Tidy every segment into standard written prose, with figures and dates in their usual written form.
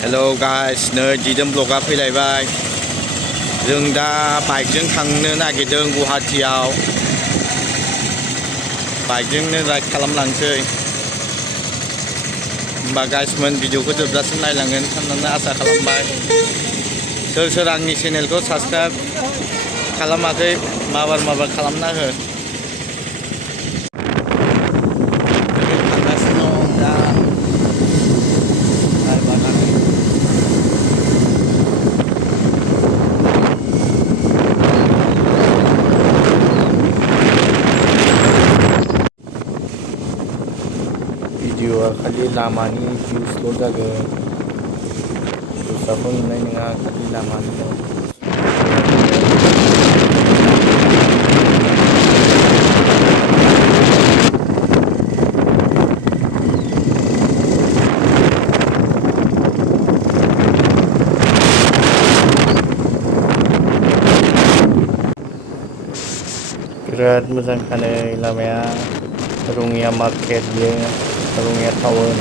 Hello guys नै दिदोम ब्लगा फैलायबाय। जों दा बाइकजों थांनो नागिरदों गुवाहाटियाव। बाइकजोंनो राइड खालामलांसै। होमबा गाइसमोन भिडिअखौ जोबजासिम नायलांगोन होननानै आसा खालामबाय। सोर सोर आंनि चेनेलखौ साबस्क्राइब खालामाखै माबार खालामना हो। थांगासिनो दं दा बारनानै। भिडिअ'आ खालि लामानि भिउसल' जागोन, दस्राखौ नुनाय नङा, खालि लामानिल'। बिराद मोजांखा नै लामाया, रङिया मार्केट बियो, रङिया टाउन।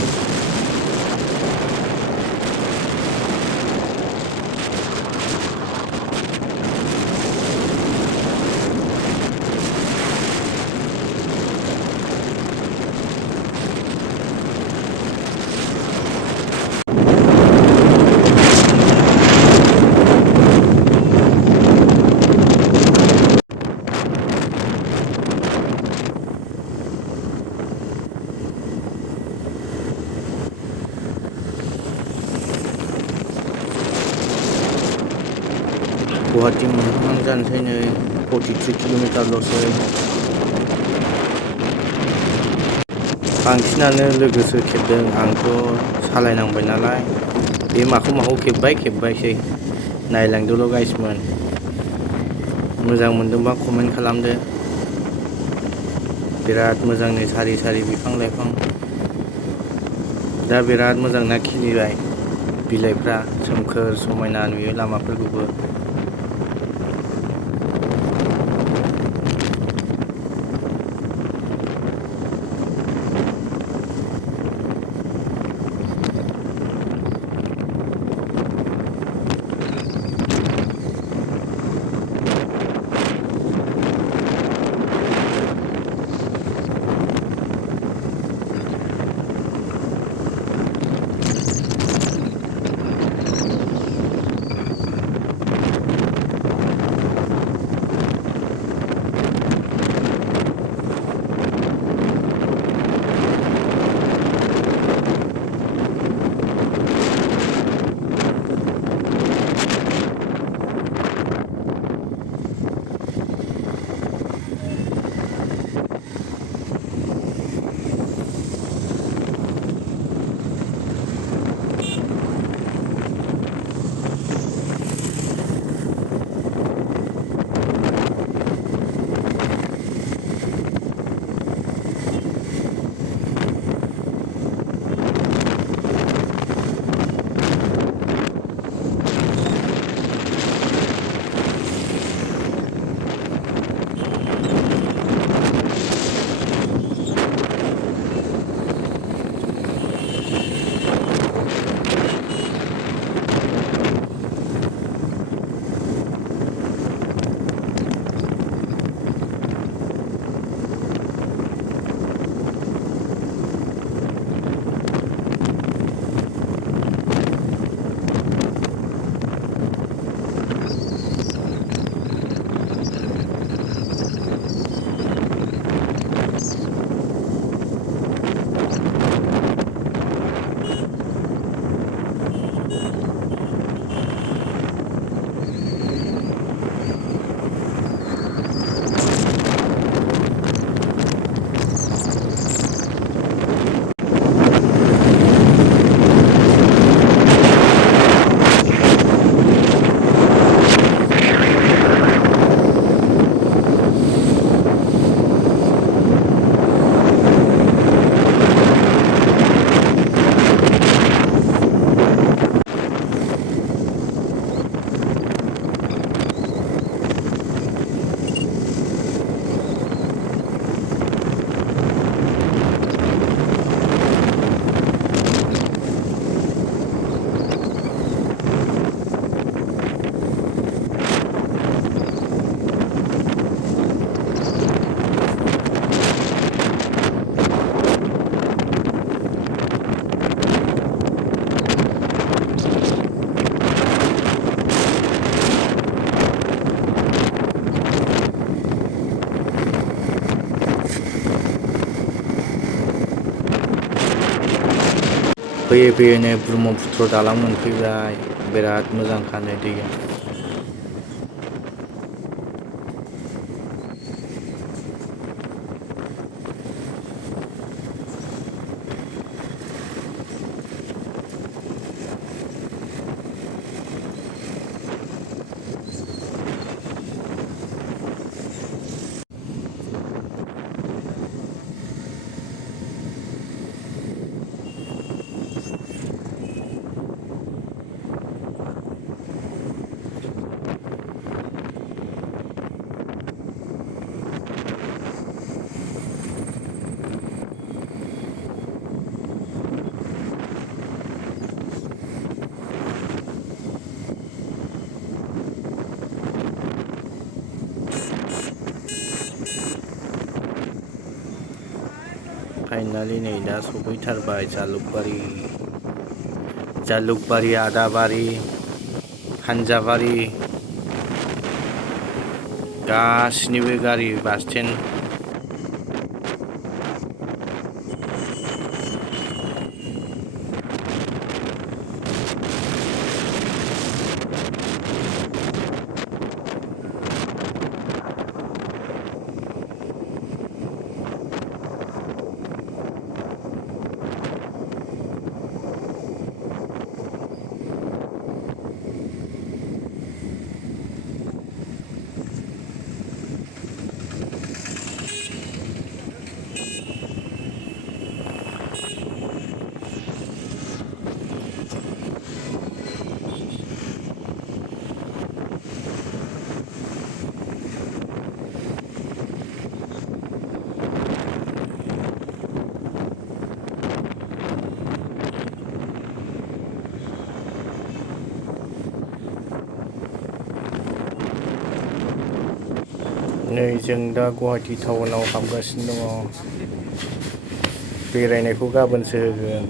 गुवाहाटि मोनहां जानोसै नै, 43 किल'मिटारल'सै। बांसिनानो लोगोसो खेबदों, आंथ' सालायनांबाय नालाय बे माखौ खेब्बायसै। नायलांदोल' गाइसमोन। मोजां मोनदोंबा कमेन्ट खालामदो। बिराद मोजां नै सारि सारि बिफां लाइफां। दा बिराद मोजां ना खिलिबाय बिलाइफ्रा, सोमखोर समायना नुयो लामाफोरखौबो। फैयै फैयैनो ब्रह्मपुत्र दालां मोनफैबाय। बिराद मोजांखानो दैया। फाइनालि नै दा सफैथारबाय जालुकबारि आदाबारि फानजाबारि गासिनिबो गारि बास स्टेन्ड। नै जों दा गुवाहाटि टाउनाव हाबगासिनो दङ। बेरायनायखौ गाबोनसो होगोन।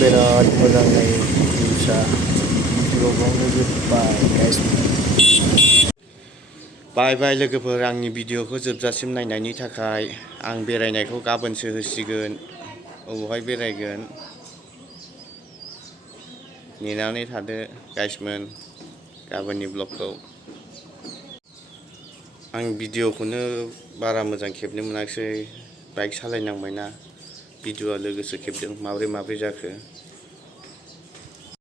बिराद मोजां नायो भिउसा। ब्लगावनो जोब्बाय गाइस। बाय बाय लोगोफोर, आंनि भिडिअखौ जोबजासिम नायनायनि थाखाय। आं बेरायनायखौ गाबोनसो होसिगोन। अबावहाय बेरायगोन नेनानै थादो गाइसमोन गाबोननि ब्लगखौ। आं भिडिअखौनो बारा मोजां खेबनो मोनाखिसै। बाइक सालायनांबायना, भिडिअआ लोगोसो खेबदों। माब्रै जाखो।